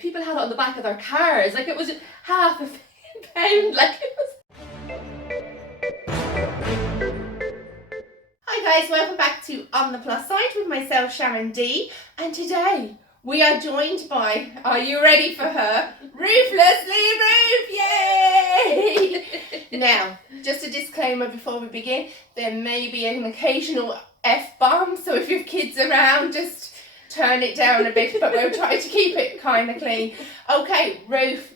People had it on the back of their cars, like it was half a pound, like it was. Hi guys, welcome back to On the Plus Side with myself, Sharon D. And today we are joined by, are you ready for her? Ruthlessly Ruth, yay! Now, just a disclaimer before we begin, there may be an occasional F-bomb, so if your kids around, just turn it down a bit, but we'll try to keep it kind of clean. Okay, Ruth,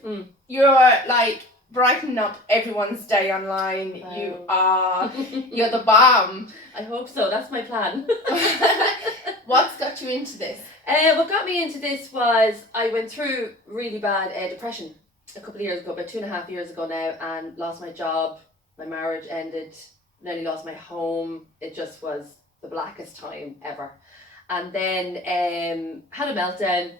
you're like brightening up everyone's day online. Wow. You're the bomb. I hope so, that's my plan. What's got you into this? What got me into this was I went through really bad depression a couple of years ago, about 2.5 years ago now, and lost my job, my marriage ended, nearly lost my home. It just was the blackest time ever. And then had a meltdown.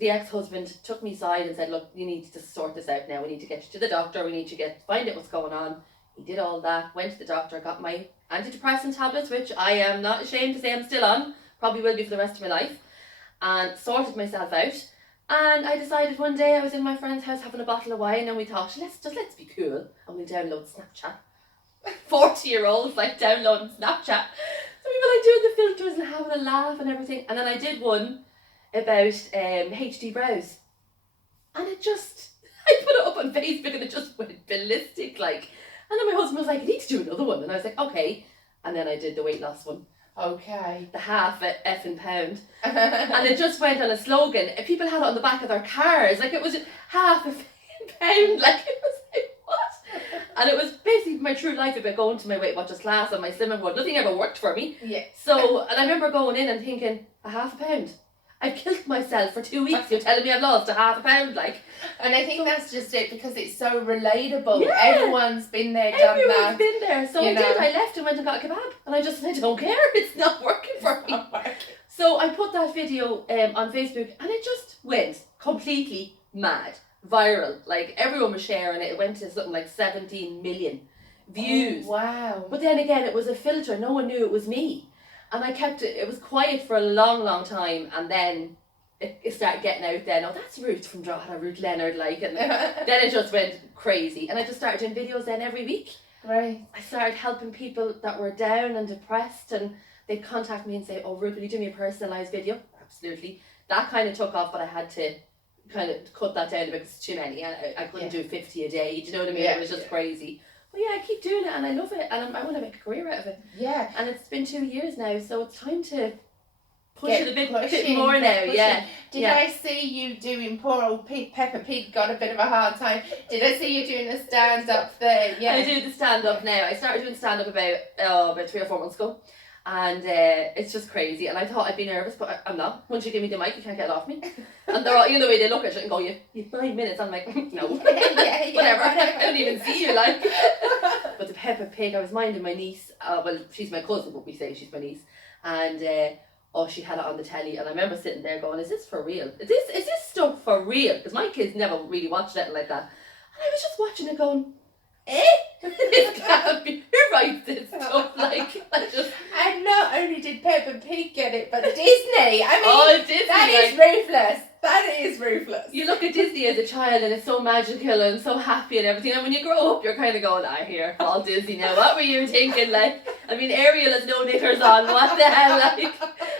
The ex-husband took me aside and said, look, you need to sort this out now. We need to get you to the doctor. We need to find out what's going on. He did all that, went to the doctor, got my antidepressant tablets, which I am not ashamed to say I'm still on. Probably will be for the rest of my life. And sorted myself out. And I decided one day, I was in my friend's house having a bottle of wine, and we thought, let's be cool and we'll download Snapchat. 40-year-olds like downloading Snapchat. So we were like doing the filters and having a laugh and everything. And then I did one about HD brows. And it just, I put it up on Facebook and it just went ballistic, like. And then my husband was like, you need to do another one. And I was like, okay. And then I did the weight loss one. Okay. The half effing pound. And it just went on a slogan. People had it on the back of their cars. Like it was half a pound. Like it was like, what? And it was basically my true life about going to my Weight Watchers class and my slimming one. Nothing ever worked for me. Yeah. So, and I remember going in and thinking, a half a pound? I've killed myself for 2 weeks. You're telling me I've lost a half a pound, like. And I think that's just it, because it's so relatable. Yeah. Everyone's been there, done that. Everyone's been there. So I You did. know. I left and went and got a kebab. And I don't care. It's not working for me. So I put that video on Facebook and it just went completely mad. Viral. Like everyone was sharing it. It went to something like 17 million views. Oh, wow. But then again, it was a filter. No one knew it was me. And I kept it was quiet for a long, long time. And then it started getting out then. Oh, that's Ruth from Drogheda, Ruth Leonard, like. And then it just went crazy. And I just started doing videos then every week. Right. I started helping people that were down and depressed, and they'd contact me and say, oh, Ruth, will you do me a personalised video? Absolutely. That kind of took off, but I had to kind of cut that down because it's too many. I couldn't do 50 a day. Do you know what I mean? Yeah, It was just crazy. But yeah, I keep doing it and I love it, and I want to make a career out of it. Yeah. And it's been 2 years now, so it's time to push Get it a bit pushing, more now. pushing. Yeah. Did Yeah. I see you doing, poor old Peppa Pig got a bit of a hard time. Did I see you doing a stand-up there? Yeah. I do the stand-up now. I started doing stand-up about 3 or 4 months ago. And it's just crazy. And I thought I'd be nervous, but I'm not. Once you give me the mic, you can't get it off me. And they're all, you know the way they look at it and go, you 9 minutes. I'm like, no. Whatever. I don't even see you, like. But the Peppa Pig, I was minding my niece. Well, she's my cousin, but we say she's my niece. And she had it on the telly. And I remember sitting there going, is this for real? Is this stuff for real? Because my kids never really watched anything like that. And I was just watching it going, this can't be, who writes this stuff? Like, I just. And not only did Peppa Pig get it, but Disney. I mean, Disney, that is ruthless. That is ruthless. You look at Disney as a child and it's so magical and so happy and everything, and when you grow up you're kind of going, here, Walt Disney now, what were you thinking? Like, I mean, Ariel has no knickers on, what the hell? Like,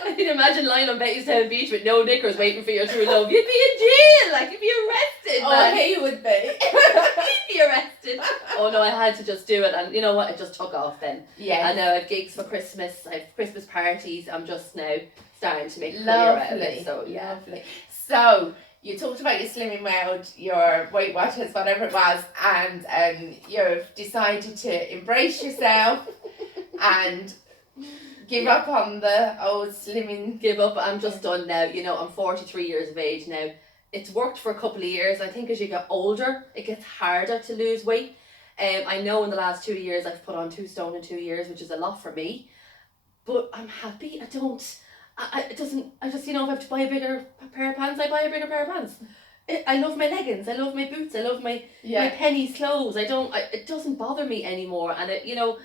I can imagine lying on Bettystown Beach with no knickers waiting for your true love. You'd be in jail, like, you'd be arrested, man. He would be. He'd be arrested. Oh no, I had to just do it, and you know what, it just took off then. Yeah. And now I have gigs for Christmas, I have Christmas parties, I'm just now starting to make a career out of it. So yeah. Lovely. So, you talked about your slimming world, your Weight Watchers, whatever it was, and you've decided to embrace yourself and give up on the old slimming. Give up, I'm just done now. You know, I'm 43 years of age now. It's worked for a couple of years. I think as you get older, it gets harder to lose weight. I know in the last 2 years, I've put on 2 stone in 2 years, which is a lot for me. But I'm happy. I just, you know, if I have to buy a bigger pair of pants, I buy a bigger pair of pants. I love my leggings, I love my boots, I love my pennies clothes. It doesn't bother me anymore. And you know,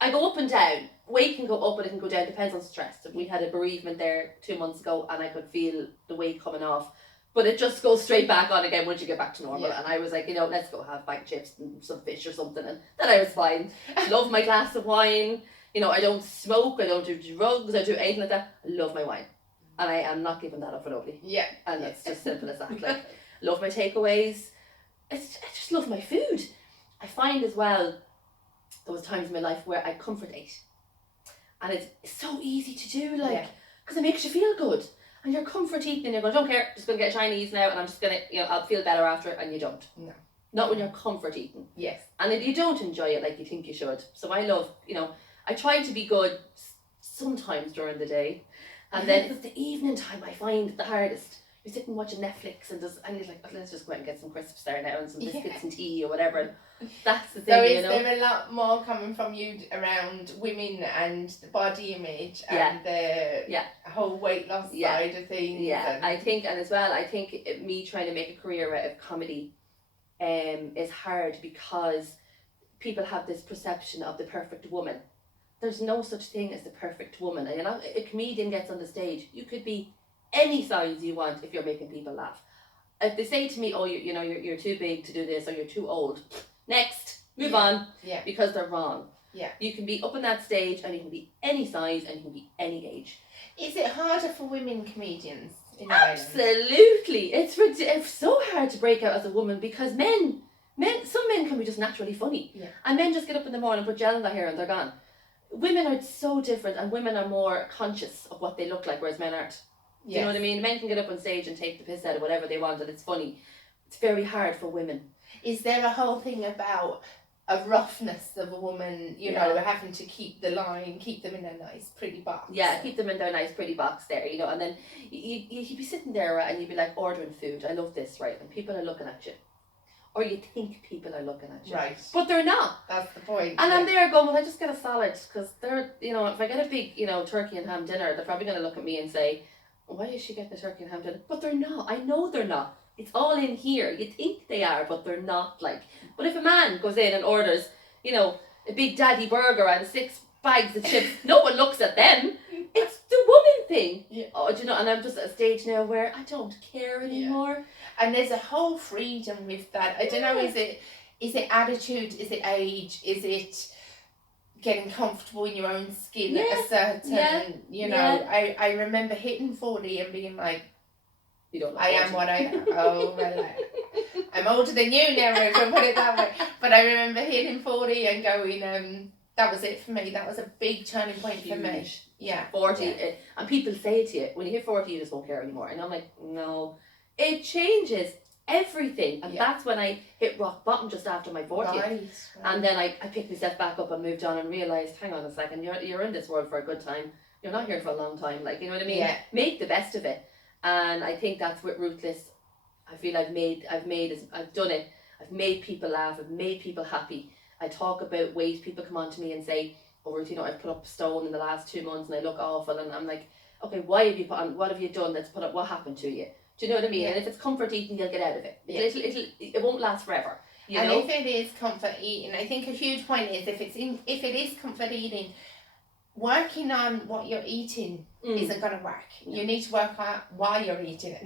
I go up and down. Weight can go up and it can go down, depends on stress. We had a bereavement there 2 months ago and I could feel the weight coming off. But it just goes straight back on again once you get back to normal. Yeah. And I was like, let's go have bag chips and some fish or something. And then I was fine. Love my glass of wine. I don't smoke. I don't do drugs. I do anything like that. I love my wine. And I am not giving that up for nobody. Yeah. And it's just simple as that. Like, love my takeaways. I just love my food. I find as well, there was times in my life where I comfort ate. And it's so easy to do, like, because it makes you feel good. And you're comfort eating and you're going, don't care, just going to get Chinese now and I'm just going to, I'll feel better after it, and you don't. No. Not when you're comfort eating. Yes. And if you don't enjoy it like you think you should. So I love, I try to be good sometimes during the day. And then it's the evening time I find the hardest. You're sitting watching Netflix and you're like, let's just go out and get some crisps there now and some biscuits and tea or whatever. And that's the thing, So is there a lot more coming from you around women and the body image and the whole weight loss side of things? Yeah, I think, and as well, I think me trying to make a career out of comedy is hard because people have this perception of the perfect woman. There's no such thing as the perfect woman. And a comedian gets on the stage, you could be any size you want if you're making people laugh. If they say to me, oh, you're too big to do this, or you're too old, next, move on, because they're wrong. Yeah. You can be up on that stage and you can be any size and you can be any age. Is it harder for women comedians in Ireland? Absolutely. It's so hard to break out as a woman because some men can be just naturally funny. Yeah. And men just get up in the morning, put gel in their hair and they're gone. Women are so different, and women are more conscious of what they look like, whereas men aren't. Do you know what I mean? Men can get up on stage and take the piss out of whatever they want and it's funny. It's very hard for women. Is there a whole thing about a roughness of a woman, having to keep the line, keep them in a nice pretty box? Yeah, keep them in their nice pretty box there, and then you'd be sitting there and you'd be like ordering food. I love this, right? And people are looking at you. Or you think people are looking at you. Right. But they're not. That's the point. And I'm there going, well, I just get a salad, because they're, if I get a big, turkey and ham dinner, they're probably going to look at me and say, why is she getting a turkey and ham dinner? But they're not. I know they're not. It's all in here. You think they are, but they're not. But if a man goes in and orders, a big daddy burger and 6 bags of chips, no one looks at them. It's the woman thing. Yeah. Oh, and I'm just at a stage now where I don't care anymore. And there's a whole freedom with that. I don't know, is it attitude? Is it age? Is it getting comfortable in your own skin at a certain, I remember hitting 40 and being like, you don't I am what I am. Oh, well, I'm older than you now, if I put it that way. But I remember hitting 40 and going, that was it for me. That was a big turning point for me. Yeah. 40, and people say to you, when you hit 40, you just won't care anymore. And I'm like, no, it changes everything. And that's when I hit rock bottom just after my 40th. Right. And then I picked myself back up and moved on and realised, hang on a second, you're in this world for a good time. You're not here for a long time. You know what I mean? Yeah. Make the best of it. And I think that's with Ruthless. I feel I've done it. I've made people laugh. I've made people happy. I talk about ways people come on to me and say, oh, Ruth, I've put up a stone in the last 2 months and I look awful. And I'm like, okay, why have you put on? What have you done that's put up? What happened to you? Do you know what I mean? Yeah. And if it's comfort eating, you'll get out of it. Yeah. It won't last forever. And if it is comfort eating, I think a huge point is if it is comfort eating, working on what you're eating isn't going to work. You need to work out why you're eating it.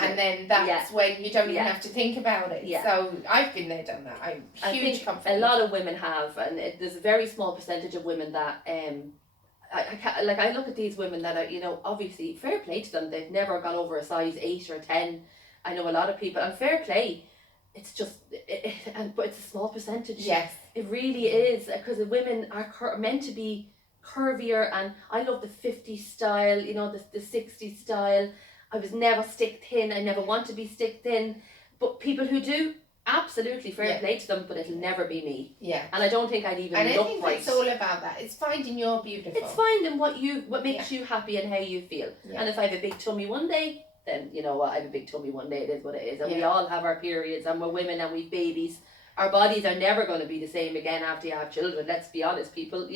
And then that's when you don't even have to think about it. Yeah. So I've been there, done that. I'm huge comfort. A lot of women have, and there's a very small percentage of women that I look at these women that are, obviously fair play to them. They've never gone over a size 8 or 10. I know a lot of people, and fair play. It's just, but it's a small percentage. Yes, it really is, because the women are meant to be curvier, and I love the 50s style, the 60s style. I was never stick thin. I never want to be stick thin, but people who do, absolutely fair play to them, but it'll never be me. Yeah. And I don't think I'd even look right. And I think right. it's all about that. It's finding your beautiful. It's finding what makes you happy and how you feel. Yeah. And if I have a big tummy one day, then you know what, I have a big tummy one day, it is what it is. And we all have our periods, and we're women and we've babies. Our bodies are never going to be the same again after you have children. Let's be honest, people.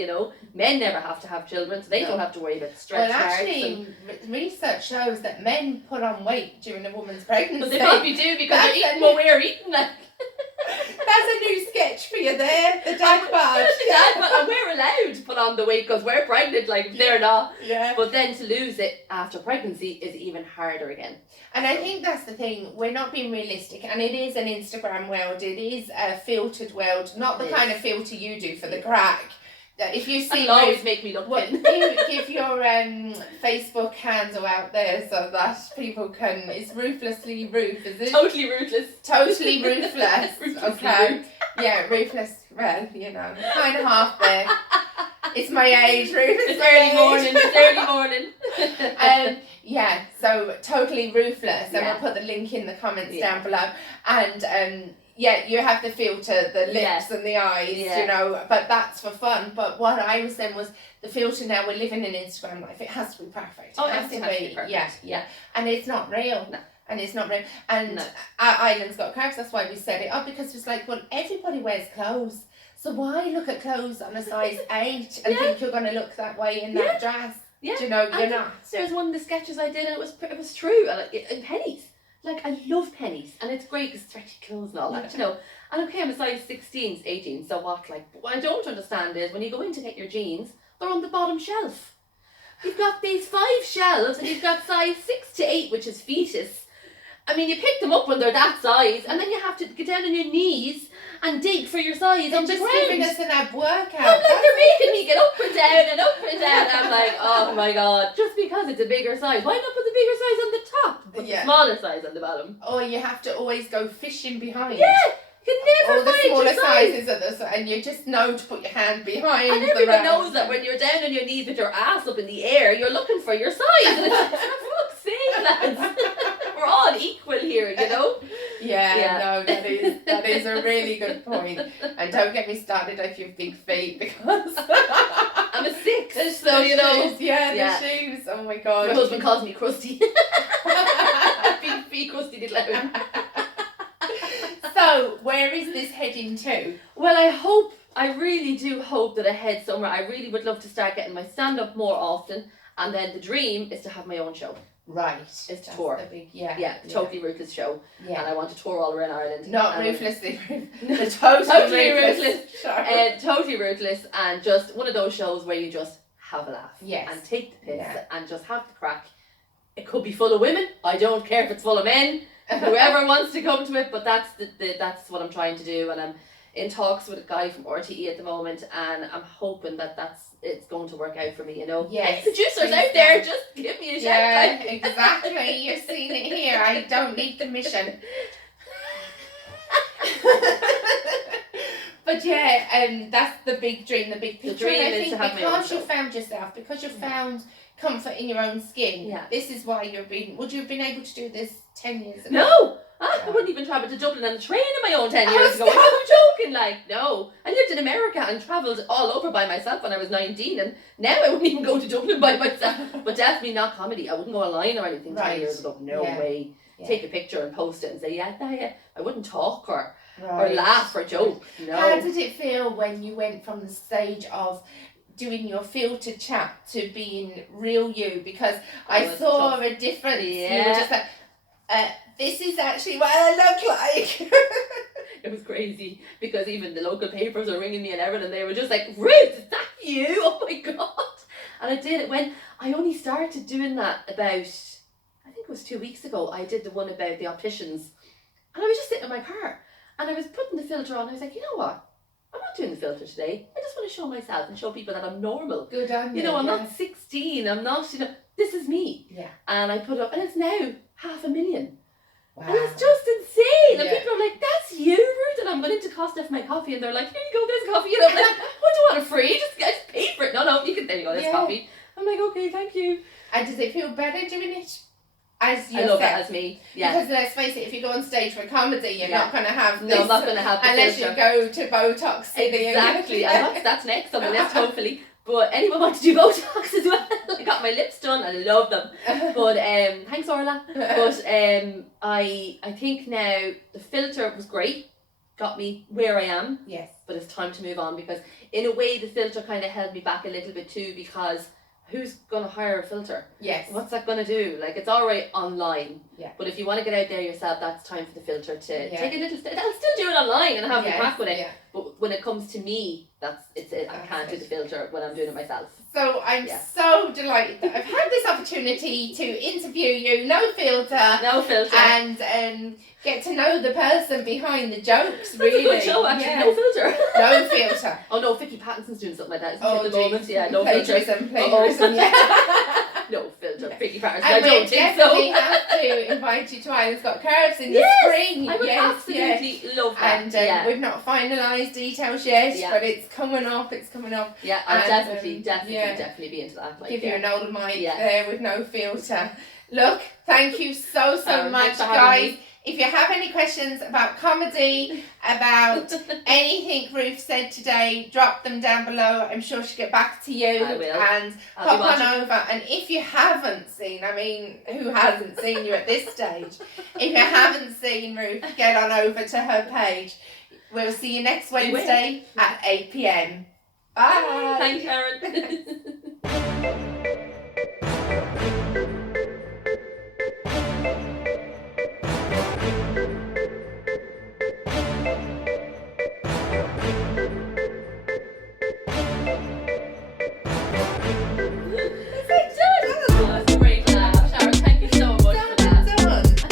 Men never have to have children, so they don't have to worry about stretch marks. Well, actually, research shows that men put on weight during a woman's pregnancy. But they probably do, because they're eating what we're eating. That's a new sketch for you there, the dad bod. And we're allowed to put on the weight because we're pregnant, like they're not. Yeah. But then to lose it after pregnancy is even harder again. And I think that's the thing, we're not being realistic, and it is an Instagram world, it is a filtered world, not the kind of filter you do for the crack. If you see, it'll always make me look thin. give your Facebook handle out there so that people can. It's ruthlessly Ruth, is it? Totally ruthless. Totally ruthless. Ruthlessly Okay. Ruth. Yeah, ruthless. Well, you know, kind of half there. It's my age, Ruth. It's early morning. It's early morning. Yeah. So totally ruthless, and Yeah. we'll put the link in the comments down below. And yeah, you have the filter, the lips and the eyes, you know, but that's for fun. But what I was saying was the filter now, we're living in Instagram life, it has to be perfect. Oh, it has to be perfect. Yeah. And it's not real. No. And it's not real. And our island's got cracks, that's why we set it up, because it's like, well, everybody wears clothes. So why look at clothes on a size 8 and think you're going to look that way in that dress? Yeah. Do you know, you're not. There's one of the sketches I did and it was true. And pennies. Like, I love pennies, and it's great because it's stretchy clothes and all that, you know. And okay, I'm a size 16, 18, so what? Like, what I don't understand is when you go in to get your jeans, they're on the bottom shelf. You've got these 5 shelves, and you've got size 6 to 8, which is fetus. I mean, you pick them up when they're that size, and then you have to get down on your knees and dig for your size on the Just ground. giving us an ab workout. I'm like, they're making me get up and down and up and down. I'm like, oh my god, just because it's a bigger size, why not put the bigger size on the top, put the smaller size on the bottom? Or you have to always go fishing behind. Yeah, you can never all the find smaller your size. sizes at the side, and you just know to put your hand behind. And everyone knows that when you're down on your knees with your ass up in the air, you're looking for your size. And it's like, for fuck's sake, lads. We're all equal here, you know? No, that is a really good point. And don't get me started if you've big feet, because I'm a 6, so those you know. shoes, the shoes. Oh my god. My husband calls me Krusty. Big feet, Krusty the Clown. So, where is this heading to? Well, I really do hope that I head somewhere. I really would love to start getting my stand-up more often, and then the dream is to have my own show. Right. Is to tour. The Totally Ruthless show. Yeah. And I want to tour all around Ireland. Not ruthlessly. The totally ruthless. Totally Ruthless, and just one of those shows where you just have a laugh. Yes. And take the piss and just have the crack. It could be full of women. I don't care if it's full of men. Whoever wants to come to it, but that's that's what I'm trying to do, and I'm in talks with a guy from RTE at the moment, and I'm hoping that it's going to work out for me, you know. Yes. Producers out there, just give me a shout. Yeah, exactly. You've seen it here. I don't need permission. But that's the big dream, the big picture. The dream and I is think to have my own because you show. found yourself, because you found comfort in your own skin. Yeah. This is why would you have been able to do this 10 years ago? No! I wouldn't even travel to Dublin on a train in my own 10 years ago. I'm joking, like, no. I lived in America and travelled all over by myself when I was 19, and now I wouldn't even go to Dublin by myself. But definitely not comedy. I wouldn't go online or anything 10 years ago. No way. Yeah. Take a picture and post it and say, yeah. I wouldn't talk or laugh or joke. No. How did it feel when you went from the stage of doing your filtered chat to being real you? Because I saw a difference. Yeah. You were just like, this is actually what I look like. It was crazy because even the local papers were ringing me and everything. They were just like, Ruth, is that you? Oh my god! And I did it when I only started doing that about, I think it was 2 weeks ago. I did the one about the opticians, and I was just sitting in my car and I was putting the filter on. I was like, you know what? I'm not doing the filter today. I just want to show myself and show people that I'm normal. Good on you. You know, I'm not 16. I'm not. You know, this is me. Yeah. And I put it up, and it's now 500,000. Wow. And it's just insane. And Yeah. people are like, that's you, Ruth. And I'm going into Costa for my coffee, and they're like, here you go, there's coffee. And I'm like, what do you want it free? Just pay for it. No, you can, there you go, there's coffee. I'm like, okay, thank you. And does it feel better doing it as yourself? I love it as me. Yeah. Because let's face it, if you go on stage for comedy, you're not going to have this. No, I'm not going to have the unless filter. you go to Botox City. Exactly. And that's next on the list, hopefully. But anyone want to do Botox as well? I got my lips done. I love them. But thanks, Orla. But I think now the filter was great. Got me where I am. Yes. But it's time to move on, because in a way the filter kind of held me back a little bit too, because who's going to hire a filter? Yes. What's that going to do? Like, it's all right online. Yeah. But if you want to get out there yourself, that's time for the filter to Yeah. take a little step. I'll still do it online and have a Yes, crack with it. yeah. But when it comes to me, I can't do the filter when I'm doing it myself. So I'm so delighted that I've had this opportunity to interview you, no filter. No filter. And get to know the person behind the jokes, really. That's a good show, actually. No filter. No filter. Oh no, Vicky Pattinson's doing something like that, isn't Oh, she, at the moment? Yeah, no plagiarism, filter. plagiarism, yeah. No filter. Vicky Pattinson, And I don't we think definitely so. have to invite you to Islands Got Curves in the Yes, spring. I would yes, absolutely love that. And we've not finalised details yet, Yeah. but it's coming up. Yeah, I'll And, definitely be into that. Like, Give you an old mic Yeah. there with no filter. Look, thank you so much, thanks for having guys. me. If you have any questions about comedy, about anything Ruth said today, drop them down below. I'm sure she'll get back to you. I will. And I'll hop on over. And if you haven't seen, I mean, who hasn't seen you at this stage? If you haven't seen Ruth, get on over to her page. We'll see you next Wednesday at 8 p.m. Bye. Thanks, Karen.